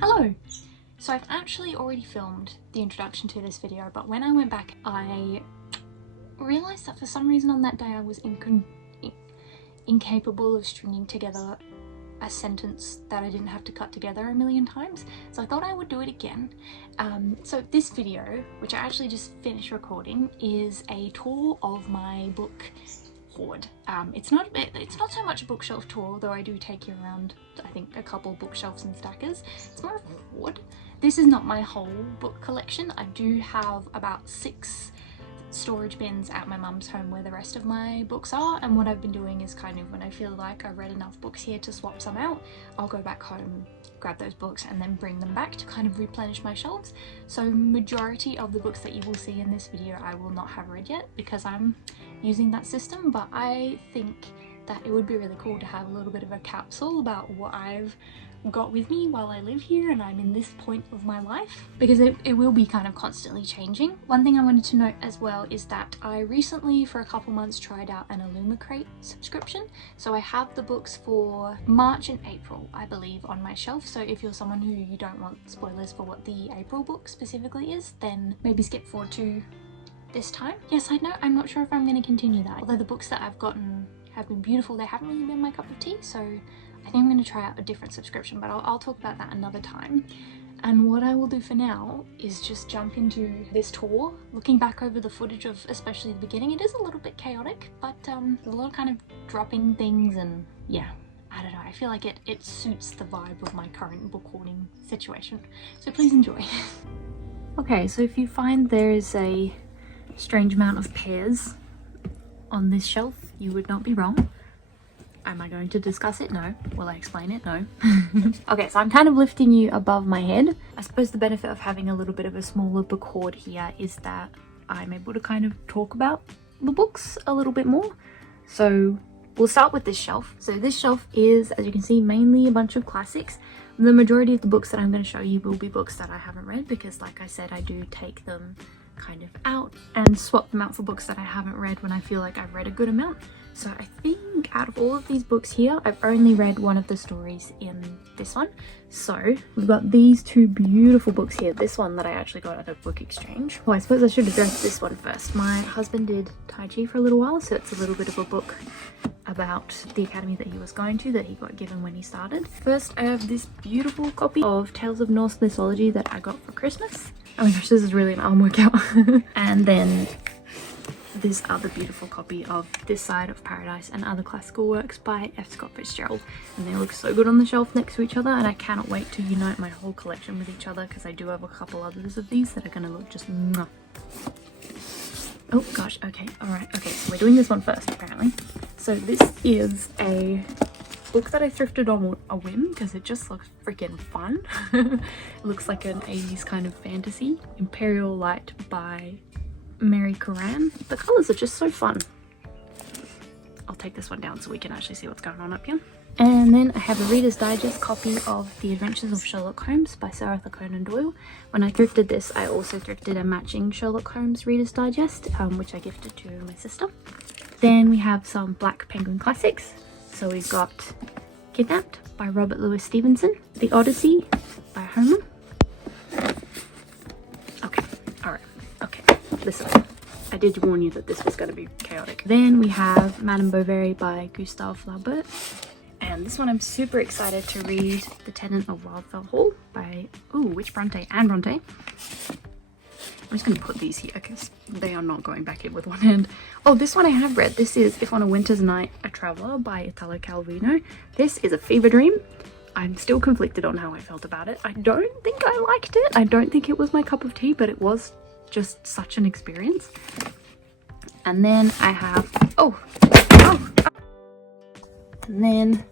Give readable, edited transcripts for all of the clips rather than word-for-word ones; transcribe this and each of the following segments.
Hello! So I've actually already filmed the introduction to this video, but when I went back I realised that for some reason on that day I was incapable of stringing together a sentence that I didn't have to cut together a million times, so I thought I would do it again. So this video, which I actually just finished recording, is a tour of my book hoard. It's not so much a bookshelf tour, though I do take you around I think a couple bookshelves and stackers. It's more of a hoard. This is not my whole book collection. I do have about 6 storage bins at my mum's home where the rest of my books are, and what I've been doing is kind of when I feel like I've read enough books here to swap some out, I'll go back home, grab those books and then bring them back to kind of replenish my shelves. So majority of the books that you will see in this video I will not have read yet because I'm using that system, but I think that it would be really cool to have a little bit of a capsule about what I've got with me while I live here and I'm in this point of my life, because it will be kind of constantly changing. One thing I wanted to note as well is that I recently for a couple months tried out an Illumicrate subscription, so I have the books for March and April I believe on my shelf. So if you're someone who you don't want spoilers for what the April book specifically is, then maybe skip forward to this time. Yes, I know, I'm not sure if I'm going to continue that, although the books that I've gotten have been beautiful. They haven't really been my cup of tea, so I think I'm going to try out a different subscription, but I'll talk about that another time. And what I will do for now is just jump into this tour. Looking back over the footage of especially the beginning, it is a little bit chaotic, but there's a lot of kind of dropping things, and yeah, I don't know, I feel like it suits the vibe of my current book hoarding situation. So please enjoy. Okay, so if you find there is a strange amount of pears on this shelf, you would not be wrong. Am I going to discuss it? No. Will I explain it? No. Okay, so I'm kind of lifting you above my head. I suppose the benefit of having a little bit of a smaller book hoard here is that I'm able to kind of talk about the books a little bit more. So we'll start with this shelf. So this shelf is, as you can see, mainly a bunch of classics. The majority of the books that I'm going to show you will be books that I haven't read, because like I said, I do take them kind of out and swap them out for books that I haven't read when I feel like I've read a good amount. So I think out of all of these books here, I've only read one of the stories in this one. So we've got these 2 beautiful books here. This one that I actually got at a book exchange. Well, I suppose I should address this one first. My husband did Tai Chi for a little while, so it's a little bit of a book about the academy that he was going to, that he got given when he started. First, I have this beautiful copy of Tales of Norse Mythology that I got for Christmas. Oh my gosh, this is really an arm workout. And then this other beautiful copy of This Side of Paradise and Other Classical Works by F. Scott Fitzgerald. And they look so good on the shelf next to each other, and I cannot wait to unite my whole collection with each other, because I do have a couple others of these that are going to look just mwah. Oh gosh, okay, alright, okay, so we're doing this one first apparently. So this is a book that I thrifted on a whim because it just looks freaking fun. It looks like an 80s kind of fantasy. Imperial Light by Mary Curran. The colours are just so fun. I'll take this one down so we can actually see what's going on up here. And then I have a Reader's Digest copy of The Adventures of Sherlock Holmes by Sir Arthur Conan Doyle. When I thrifted this, I also thrifted a matching Sherlock Holmes Reader's Digest, which I gifted to my sister. Then we have some Black Penguin classics. So we've got Kidnapped by Robert Louis Stevenson, The Odyssey by Homer. Okay, alright, okay, listen, I did warn you that this was going to be chaotic. Then we have Madame Bovary by Gustave Flaubert. And this one I'm super excited to read, The Tenant of Wildfell Hall by, ooh, which Bronte? Anne Bronte. I'm just going to put these here because they are not going back in with one hand. Oh, this one I have read. This is If on a Winter's Night, a Traveller by Italo Calvino. This is a fever dream. I'm still conflicted on how I felt about it. I don't think I liked it. I don't think it was my cup of tea, but it was just such an experience. And then I have, and then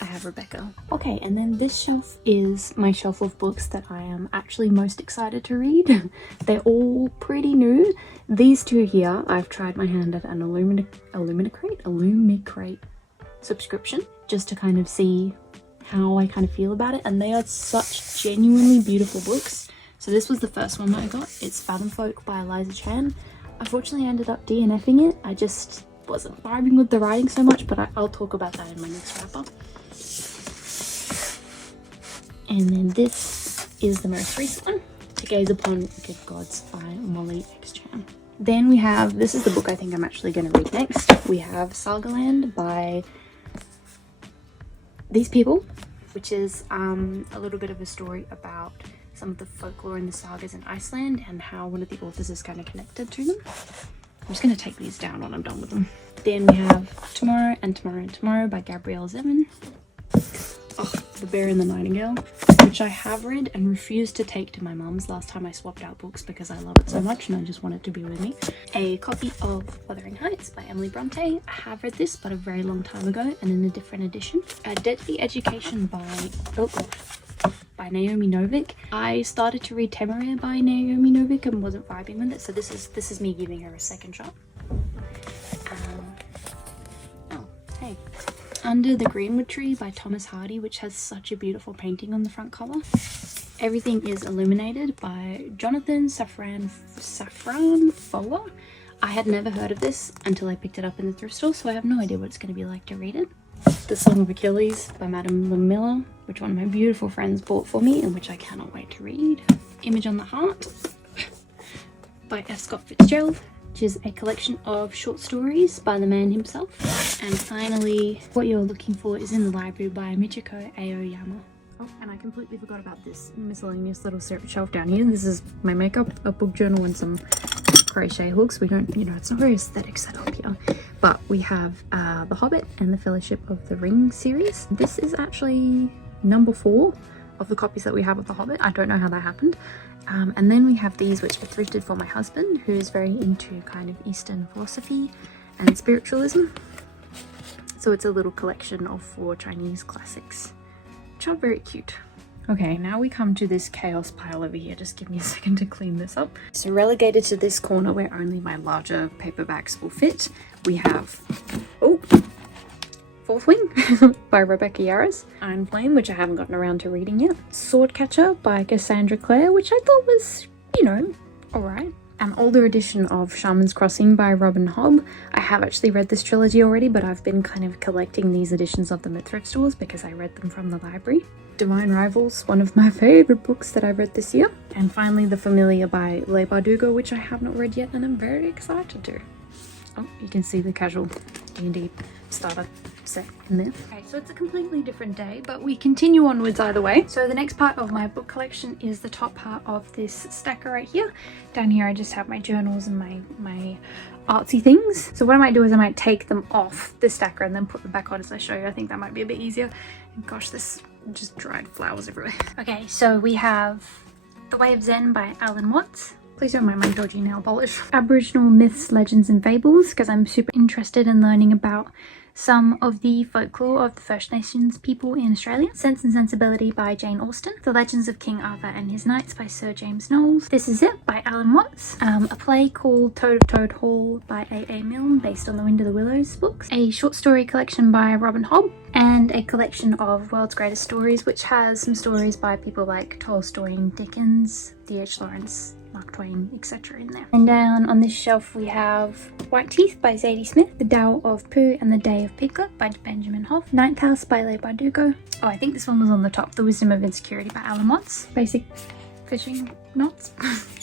I have Rebecca. Okay, and then this shelf is my shelf of books that I am actually most excited to read. They're all pretty new. These 2 here, I've tried my hand at an Illumicrate subscription, just to kind of see how I kind of feel about it, and they are such genuinely beautiful books. So this was the first one that I got. It's Fathom Folk by Eliza Chan. Unfortunately I ended up DNFing it. I just wasn't vibing with the writing so much, but I'll talk about that in my next wrap up. And then this is the most recent one, To Gaze Upon Wicked Gods by Molly X. Chan. Then we have, this is the book I think I'm actually going to read next. We have Sagaland by these people, which is a little bit of a story about some of the folklore and the sagas in Iceland and how one of the authors is kind of connected to them. I'm just going to take these down when I'm done with them. Then we have Tomorrow and Tomorrow and Tomorrow by Gabrielle Zevin. Oh, The Bear and the Nightingale, which I have read and refused to take to my mum's last time I swapped out books because I love it so much and I just want it to be with me. A copy of Wuthering Heights by Emily Bronte. I have read this but a very long time ago and in a different edition. A Deadly Education by Naomi Novik. I started to read Temeraire by Naomi Novik and wasn't vibing with it, so this is me giving her a second shot. Oh, hey. Under the Greenwood Tree by Thomas Hardy, which has such a beautiful painting on the front cover. Everything is Illuminated by Jonathan Safran Foer. I had never heard of this until I picked it up in the thrift store, so I have no idea what it's going to be like to read it. The Song of Achilles by Madame Miller, which one of my beautiful friends bought for me and which I cannot wait to read. Image on the Heart by F. Scott Fitzgerald, which is a collection of short stories by the man himself. And finally, What You're Looking For Is in the Library by Michiko Aoyama. Oh, and I completely forgot about this miscellaneous little shelf down here. This is my makeup, a book journal, and some crochet hooks. We don't, you know, it's not very aesthetic setup here. But we have The Hobbit and the Fellowship of the Ring series. This is actually number 4 of the copies that we have of The Hobbit. I don't know how that happened. And then we have these, which were thrifted for my husband, who's very into kind of Eastern philosophy and spiritualism. So it's a little collection of 4 Chinese classics, which are very cute. Okay, now we come to this chaos pile over here. Just give me a second to clean this up. So relegated to this corner where only my larger paperbacks will fit, we have, oh, Fourth Wing by Rebecca Yarros, Iron Flame, which I haven't gotten around to reading yet, Swordcatcher by Cassandra Clare, which I thought was, you know, alright. An older edition of Shaman's Crossing by Robin Hobb. I have actually read this trilogy already, but I've been kind of collecting these editions of them at thrift stores because I read them from the library. Divine Rivals, one of my favourite books that I read this year. And finally The Familiar by Leigh Bardugo, which I have not read yet and I'm very excited to. Oh, you can see the casual D&D starter set in there. Okay, so it's a completely different day, but we continue onwards either way. So the next part of my book collection is the top part of this stacker right here. Down here I just have my journals and my artsy things. So what I might do is I might take them off the stacker and then put them back on as I show you. I think that might be a bit easier. And gosh, this just dried flowers everywhere. Okay, so we have The Way of Zen by Alan Watts. Please don't mind my dodgy nail polish. Aboriginal Myths, Legends and Fables, because I'm super interested in learning about some of the folklore of the First Nations people in Australia. Sense and Sensibility by Jane Austen. The Legends of King Arthur and His Knights by Sir James Knowles. This Is It by Alan Watts. A play called Toad of Toad Hall by A.A. Milne, based on the Wind of the Willows books. A short story collection by Robin Hobb. And a collection of World's Greatest Stories, which has some stories by people like Tolstoy and Dickens, D.H. Lawrence, Mark Twain, etc. in there. And down on this shelf we have White Teeth by Zadie Smith, The Tao of Pooh and the Day of Piglet by Benjamin Hoff, Ninth House by Leigh Bardugo. Oh, I think this one was on the top, The Wisdom of Insecurity by Alan Watts. Basic fishing knots.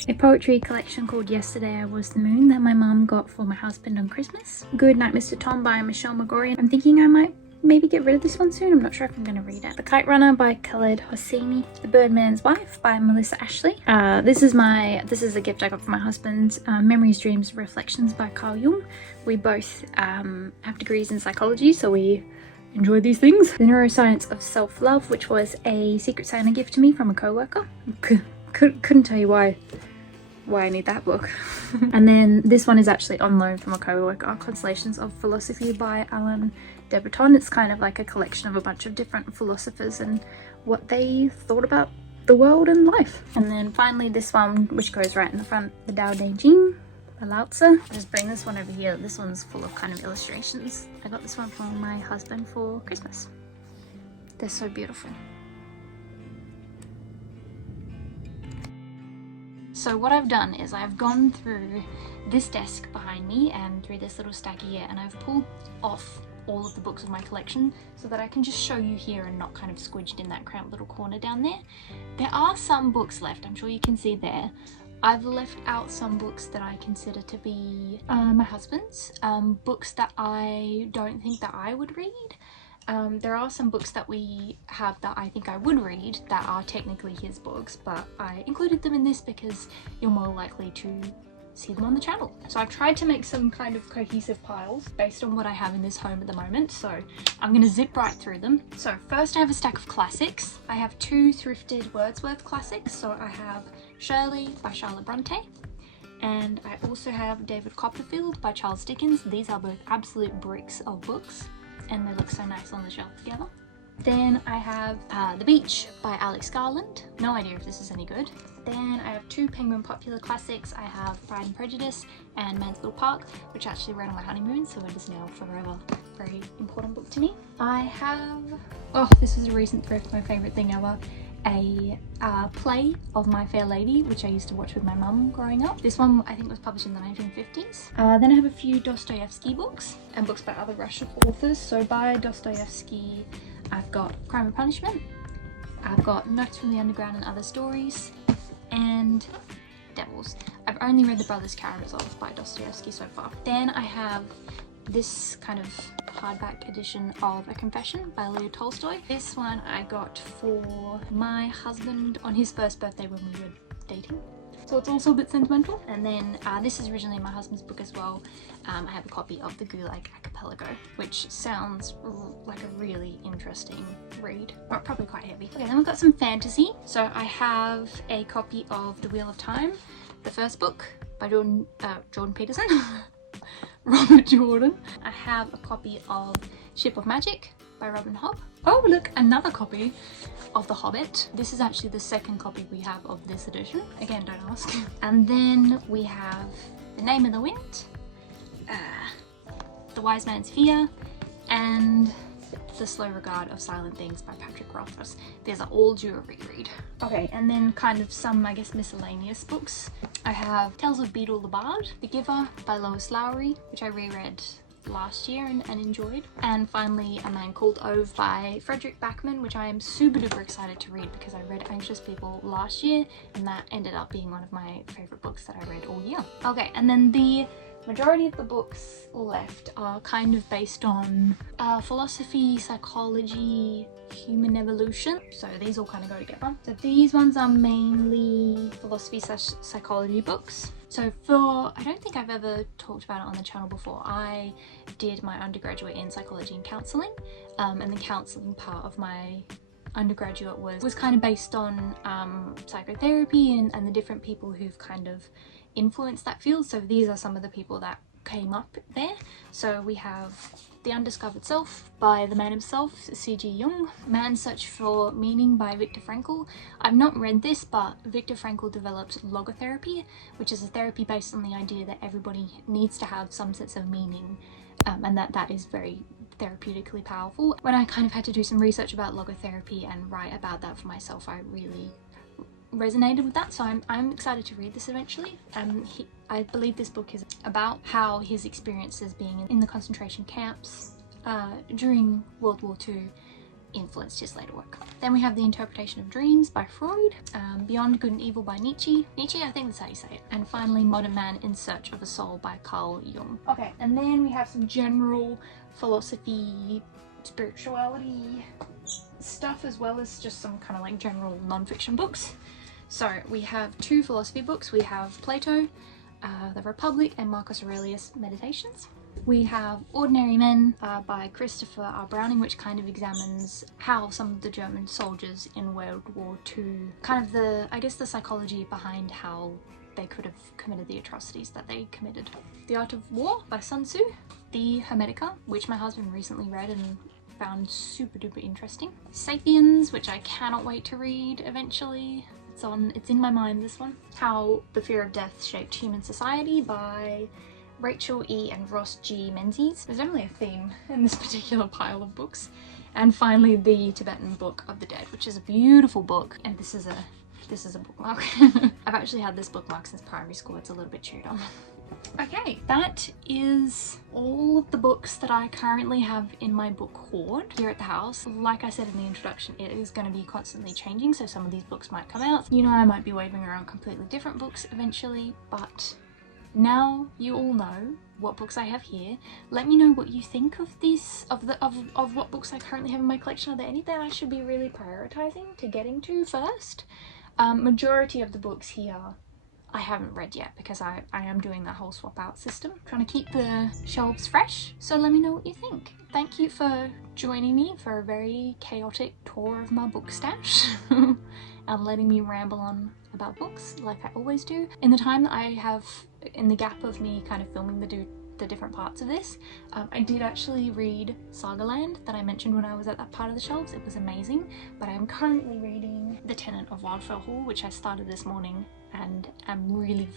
A poetry collection called Yesterday I Was the Moon that my mum got for my husband on Christmas. Good Night Mr. Tom by Michelle McGorry. I'm thinking I might maybe get rid of this one soon. I'm not sure if I'm going to read it. The Kite Runner by Khaled Hosseini. The Birdman's Wife by Melissa Ashley. This is a gift I got from my husband. Memories, Dreams, Reflections by Carl Jung. We both have degrees in psychology, so we enjoy these things. The Neuroscience of Self-Love, which was a Secret Santa gift to me from a co-worker. Couldn't tell you why I need that book. And then this one is actually on loan from a co-worker. Constellations of Philosophy by Alan de Botton. It's kind of like a collection of a bunch of different philosophers and what they thought about the world and life. And then finally this one, which goes right in the front, The Tao Te Ching by Lao Tzu. I'll just bring this one over here. This one's full of kind of illustrations. I got this one from my husband for Christmas. They're so beautiful. So what I've done is I've gone through this desk behind me and through this little stack here, and I've pulled off all of the books of my collection so that I can just show you here and not kind of squidged in that cramped little corner down there. There are some books left, I'm sure you can see there. I've left out some books that I consider to be my husband's, books that I don't think that I would read. There are some books that we have that I think I would read that are technically his books, but I included them in this because you're more likely to see them on the channel. So I've tried to make some kind of cohesive piles based on what I have in this home at the moment, so I'm gonna zip right through them. So first I have a stack of classics. I have 2 thrifted Wordsworth classics. So I have Shirley by Charlotte Bronte, and I also have David Copperfield by Charles Dickens. These are both absolute bricks of books and they look so nice on the shelf together. Then I have The Beach by Alex Garland. No idea if this is any good. Then I have 2 Penguin Popular classics. I have Pride and Prejudice and Mansfield Park, which I actually read on my honeymoon, so it is now forever a very important book to me. I have, oh, this is a recent thrift, my favourite thing ever, a play of My Fair Lady, which I used to watch with my mum growing up. This one I think was published in the 1950s. Then I have a few Dostoevsky books and books by other Russian authors. So by Dostoevsky, I've got Crime and Punishment, I've got Notes from the Underground and Other Stories, and Devils. I've only read The Brothers Karamazov by Dostoevsky so far. Then I have this kind of hardback edition of A Confession by Leo Tolstoy. This one I got for my husband on his first birthday when we were dating. So it's also a bit sentimental. And then this is originally my husband's book as well. I have a copy of The Gulag Archipelago, which sounds like a really interesting read, but probably quite heavy. Okay, then we've got some fantasy. So I have a copy of The Wheel of Time, the first book by Jordan Peterson, Robert Jordan. I have a copy of Ship of Magic by Robin Hobb. Oh look, another copy of The Hobbit. This is actually the second copy we have of this edition. Again, don't ask. And then we have The Name of the Wind, The Wise Man's Fear, and The Slow Regard of Silent Things by Patrick Rothfuss. These are all due a reread. Okay, and then kind of some, I guess, miscellaneous books. I have Tales of Beedle the Bard, The Giver by Lois Lowry, which I reread last year and enjoyed. And finally, A Man Called Ove by Frederick Backman, which I am super duper excited to read because I read Anxious People last year and that ended up being one of my favourite books that I read all year. Okay, and then the majority of the books left are kind of based on philosophy, psychology, human evolution. So these all kind of go together. So these ones are mainly philosophy/psychology books. So I don't think I've ever talked about it on the channel before. I did my undergraduate in psychology and counselling, and the counselling part of my undergraduate was kind of based on psychotherapy and the different people who've kind of influenced that field. So these are some of the people that came up there. So we have The Undiscovered Self by the man himself, C.G. Jung, Man's Search for Meaning by Viktor Frankl. I've not read this, but Viktor Frankl developed logotherapy, which is a therapy based on the idea that everybody needs to have some sense of meaning, and that is very therapeutically powerful. When I kind of had to do some research about logotherapy and write about that for myself, I really resonated with that, so I'm excited to read this eventually. I believe this book is about how his experiences being in the concentration camps during World War II influenced his later work. Then we have The Interpretation of Dreams by Freud, Beyond Good and Evil by Nietzsche, I think that's how you say it, and finally Modern Man in Search of a Soul by Carl Jung. Okay, and then we have some general philosophy, spirituality stuff, as well as just some kind of like general non-fiction books. So we have 2 philosophy books. We have Plato, The Republic, and Marcus Aurelius Meditations. We have Ordinary Men by Christopher R. Browning, which kind of examines how some of the German soldiers in World War II, kind of the psychology behind how they could have committed the atrocities that they committed. The Art of War by Sun Tzu. The Hermetica, which my husband recently read and found super duper interesting. Sapiens, which I cannot wait to read eventually. It's in my mind, this one. How the Fear of Death Shaped Human Society by Rachel E. and Ross G. Menzies. There's definitely a theme in this particular pile of books. And finally, The Tibetan Book of the Dead, which is a beautiful book. And this is a bookmark. I've actually had this bookmark since primary school. It's a little bit chewed on. Okay, that is all of the books that I currently have in my book hoard here at the house. Like I said in the introduction, it is going to be constantly changing, so some of these books might come out. You know, I might be waving around completely different books eventually, but now you all know what books I have here. Let me know what you think of this, of what books I currently have in my collection. Are there any that I should be really prioritizing to getting to first? Majority of the books here I haven't read yet because I am doing that whole swap out system, trying to keep the shelves fresh. So let me know what you think. Thank you for joining me for a very chaotic tour of my book stash and letting me ramble on about books like I always do. In the time that I have, in the gap of me kind of filming the different parts of this, I did actually read Sagaland that I mentioned when I was at that part of the shelves. It was amazing, but I'm currently reading The Tenant of Wildfell Hall, which I started this morning and I'm really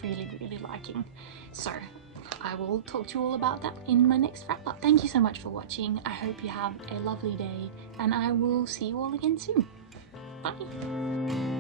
liking. So I will talk to you all about that in my next wrap up. Thank you so much for watching. I hope you have a lovely day and I will see you all again soon. Bye!